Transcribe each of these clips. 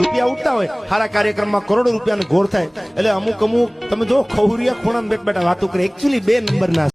રૂપિયા ઉઠતા હોય સારા કાર્યક્રમમાં કરોડો રૂપિયાનો ઘોર થાય એટલે અમુક તમે જો ખવરિયા ખૂણામાં બેઠ બેઠા વાતો કરે એકચ્યુઅલી 2 નંબરના।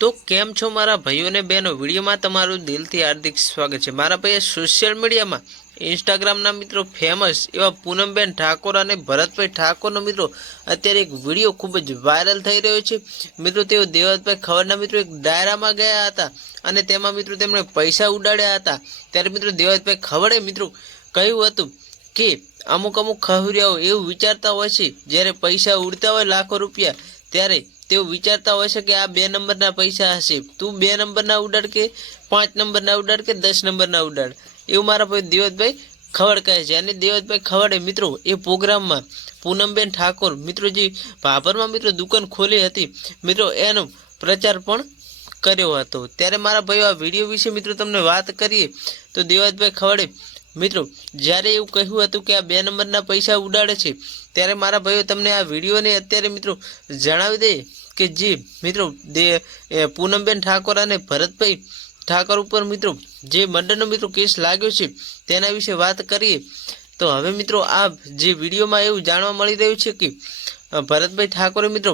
તો કેમ છો મારા ભાઈઓ ने बहनों, વિડીયોમાં તમારું દિલથી હાર્દિક સ્વાગત છે। મારા ભાઈ સોશિયલ મીડિયામાં इंस्टाग्रामના મિત્રો ફેમસ એવા પૂનમબેન ઠાકોર અને ભરતભાઈ ઠાકોરનો મિત્રો અત્યારે એક વિડીયો ખૂબ જ વાયરલ થઈ રહ્યો છે। મિત્રો તેઓ દેવતભાઈ ખવડના મિત્રો એક ડાયરામાં ગયા હતા અને તેમાં મિત્રો તેમણે પૈસા ઉડાડ્યા હતા। ત્યારે મિત્રો દેવતભાઈ ખવડે મિત્રો કહ્યું હતું કે અમુક ખવરિયાઓ એવું વિચારતા હોય છે જ્યારે પૈસા ઉડતા હોય લાખો રૂપિયા ત્યારે તેઓ વિચારતા હોય છે કે આ 2 નંબરના પૈસા હશે, તું 2 નંબરના ઉડાડ કે 5 નંબરના ઉડાડ કે 10 નંબરના ઉડાડ, એવું મારા ભાઈ દેવતભાઈ ખવડ કહે છે। અને દેવતભાઈ ખવડે મિત્રો એ પ્રોગ્રામમાં પૂનમબેન ઠાકોર મિત્રો જે ભાભરમાં મિત્રો દુકાન ખોલી હતી મિત્રો એનો પ્રચાર પણ કર્યો હતો। ત્યારે મારા ભાઈઓ આ વિડીયો વિશે મિત્રો તમને વાત કરીએ તો દેવતભાઈ ખવડે મિત્રો જ્યારે એવું કહ્યું હતું કે આ 2 નંબરના પૈસા ઉડાડે છે ત્યારે મારા ભાઈઓ તમને આ વિડીયોને અત્યારે મિત્રો જણાવી દે કે જે મિત્રો પૂનમબેન ઠાકોર અને ભરતભાઈ ઠાકોર ઉપર મિત્રો જે મર્ડરનો મિત્રો કેસ લાગ્યો છે તેના વિશે વાત કરીએ તો હવે મિત્રો આ જે વિડીયોમાં એવું જાણવા મળી રહ્યું છે કે ભરતભાઈ ઠાકોરે મિત્રો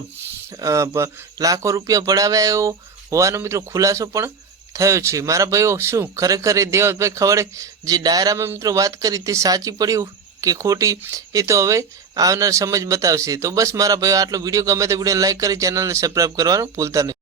લાખો રૂપિયા પડાવ્યા એવો હોવાનો મિત્રો ખુલાસો પણ થયો છે। મારા ભાઈઓ શું ખરેખર એ દેવતભાઈ ખવડે જે ડાયરામાં મિત્રો વાત કરી તે સાચી પડ્યું કે ખોટી એ તો હવે આવનાર સમજ બતાવશે। તો બસ મારા ભાઈઓ આટલો વિડીયો ગમે તો વિડીયોને લાઈક કરી ચેનલને સબસ્ક્રાઈબ કરવાનું ભૂલતા નહીં।